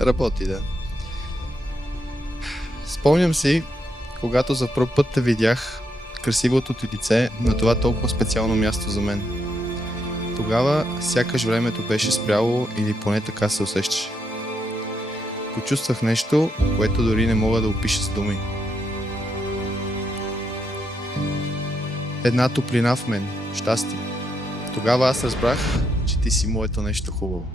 Работи, да. Спомням си, когато за първ път те видях, красивото ти лице на това толкова специално място за мен. Тогава сякаш времето беше спряло или поне така се усещаше. Почувствах нещо, което дори не мога да опиша с думи. Една топлина в мен, щастие. Тогава аз разбрах, че ти си моето нещо хубаво.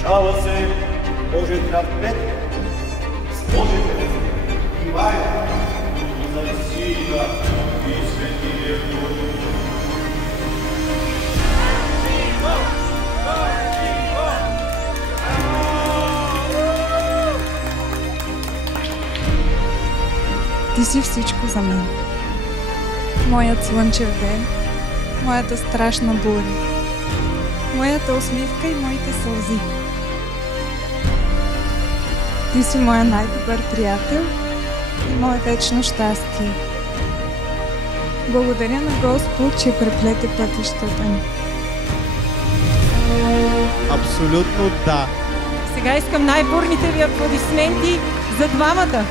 Шава се Божият град пред, с Божията и Бая, за Сина и Светия Дух. Ти си всичко за мен. Моят слънчев ден, моята страшна буря, моята усмивка и моите сълзи. Ти си моя най-добър приятел и мое вечно щастие. Благодаря на Господ, че преплете пътищата ни. Абсолютно да! Сега искам най-бурните ви аплодисменти за двамата.